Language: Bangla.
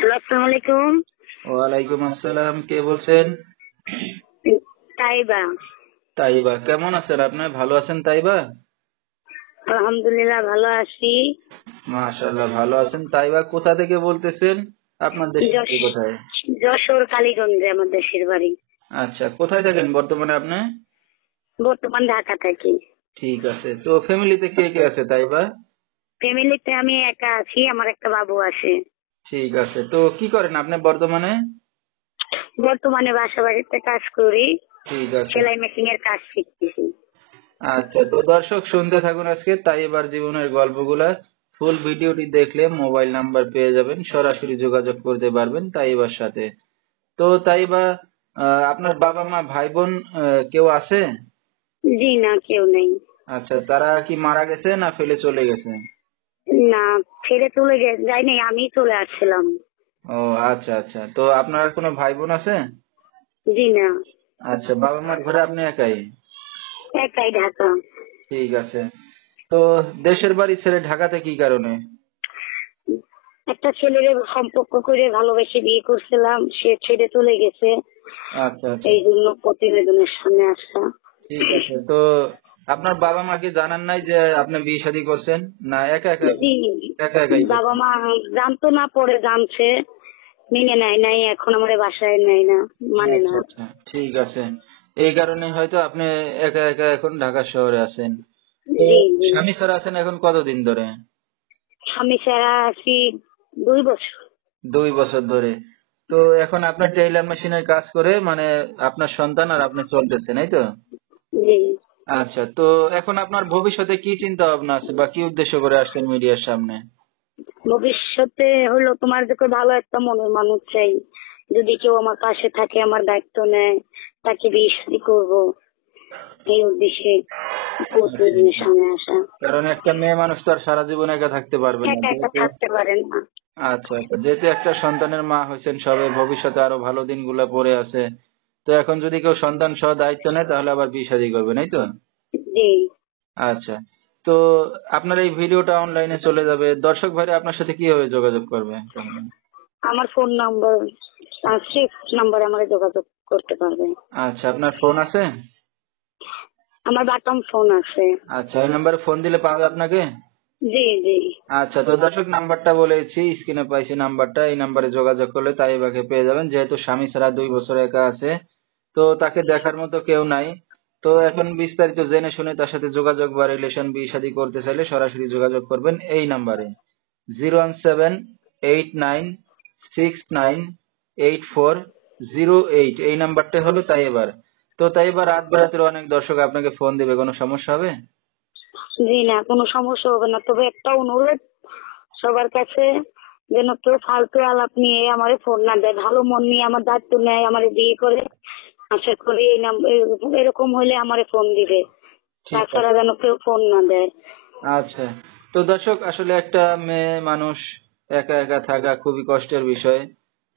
হ্যালো, আসসালামু আলাইকুম। ওয়ালাইকুম আসসালাম। কে বলছেন? তাইবা। তাইবা, কেমন আছেন আপনি? ভালো আছেন তাইবা? আলহামদুলিল্লাহ ভালো আছি। মাশাআল্লাহ, ভালো আছেন। তাইবা কোথা থেকে বলতেছেন? আপনার দেশের বাড়ি কোথায়? যশোর কালীগঞ্জে আমার দেশের বাড়ি। আচ্ছা, কোথায় থাকেন বর্তমানে আপনি? বর্তমান ঢাকা থাকি। ঠিক আছে। তো ফ্যামিলিতে কে কে আছে তাইবা? ফ্যামিলিতে আমি একা আছি, আমার একটা বাবু আছে। ঠিক আছে। তো কি করেন আপনি বর্তমানে? বর্তমানে বাসা বাড়িতে কাজ করি, ঠিক আছে। সেলাই মেশিন এর কাজ শিখতেছি। আচ্ছা, তো দর্শক শুনতে থাকুন আজকে তাইবার জীবনের গল্পগুলা। ফুল ভিডিওটি দেখলে মোবাইল নাম্বার পেয়ে যাবেন, সরাসরি যোগাযোগ করতে পারবেন তাইবার সাথে। তো তাইবা, আপনার বাবা মা ভাই বোন কেউ আছে? জি না, কেউ নেই। আচ্ছা, তারা কি মারা গেছে না ফেলে চলে গেছে? না, ছেড়ে চলে যায়নি, আমি চলে আসছিলাম। ও আচ্ছা আচ্ছা। তো আপনার কোনো ভাই বোন আছে? জি না, আচ্ছা, বাবা মার ঘরে আপনি একাই? একাই ঢাকা। ঠিক আছে। তো দেশের বাড়ি ছেড়ে ঢাকাতে কি কারণে? একটা ছেলের সম্পর্ক করে ভালোবেসে বিয়ে করছিলাম, সে ছেড়ে চলে গেছে। আচ্ছা আচ্ছা। এই জন্য প্রতিবেদনের সামনে আসা। ঠিক আছে। তো আপনার বাবা মাকে জানান নাই যে আপনি বিয়ে শাদী করছেন, না একা একা জি, একা একাই বাবা করছেন? মা জানতো না, পরে জানছে, মেনে নেয় নাই, এখন আমার বাসায় নেয় না, মানে না। আচ্ছা আচ্ছা, ঠিক আছে। এই কারণে হয়তো আপনি একা একা এখন ঢাকা শহরে আছেন। তো জি জি, স্বামী ছাড়া আছেন এখন কতদিন ধরে? স্বামী ছাড়া আছি 2 বছর। 2 বছর ধরে। তো এখন আপনার টেইলার মেশিনের কাজ করে মানে আপনার সন্তান আর আপনি চলতেছেন, এই তো? জি, আচ্ছা, তো এখন আপনার ভবিষ্যতে কি চিন্তা ভাবনা আছে বা কি উদ্দেশ্য করে আসছেন মিডিয়ার সামনে? ভবিষ্যতে হলো তোমার দেখো ভালো একটা মনের মানুষ চাই, যদি কেউ আমার পাশে থাকে, আমার দায়িত্ব নেয়, তাকে বিয়ে শাদী করবো, এই উদ্দেশ্যে আচ্ছা প্রতিদিনের আচ্ছা। সামনে আসা। কারণ একটা মেয়ে মানুষ তো আর সারা জীবন একা থাকতে পারবে না, একা একা যেহেতু থাকতে পারেন না। আচ্ছা আচ্ছা, যেহেতু একটা সন্তানের মা হয়েছেন সবে, ভবিষ্যতে আরো ভালো দিনগুলো পড়ে আছে। তো এখন যদি কেউ সন্তান সহ দায়িত্ব নেয় তাহলে আবার বিয়ে শাদী করবেন, এই তো? জি, আচ্ছা। তো আপনার এই ভিডিওটা অনলাইনে চলে যাবে, দর্শক ভাইরা আপনার সাথে কিভাবে যোগাযোগ করবে তাহলে? আমার ফোন নাম্বার, নাম্বারে আমার যোগাযোগ করতে পারবে। আচ্ছা, আপনার ফোন আছে? আমার বাটন ফোন আছে। আচ্ছা, এই নাম্বারে ফোন দিলে পাবে আপনাকে? জি জি, আচ্ছা, তো দর্শক নাম্বারটা বলেছি, স্ক্রিনে পাইছি নাম্বারটা, এই নাম্বারে যোগাযোগ করলে তাইবাকে পেয়ে যাবেন। যেহেতু স্বামী ছাড়া 2 বছর একা আছে, তো তাকে দেখার মতো কেউ নাই। তো এখন বিস্তারিত জেনে শুনে তার সাথে যোগাযোগ বা রিলেশন বিয়ে শাদী করতে চাইলে সরাসরি যোগাযোগ করবেন এই নাম্বারে 01789698408। এই নাম্বারটা হলো তাইবার। তো তাইবার রাত বেরাতের অনেক দর্শক আপনাকে ফোন দিবে, কোনো সমস্যা হবে? জি না, কোনো সমস্যা হবে না, তবে একটা অনুরোধ সবার কাছে, যেন কেউ ফালতু আলাপ নিয়ে আমার ফোন না দেয়, ভালো মন নিয়ে আমার দায়িত্ব নেয়, আমার বিয়ে করে, আশা করি এই নাম্বার এরকম হলে আমার ফোন দিবে, ঠিক তাছাড়া আছে। যেন কেউ ফোন না দেয়। আচ্ছা। তো দর্শক, আসলে একটা মেয়ে মানুষ একা একা থাকা খুবই কষ্টের বিষয়।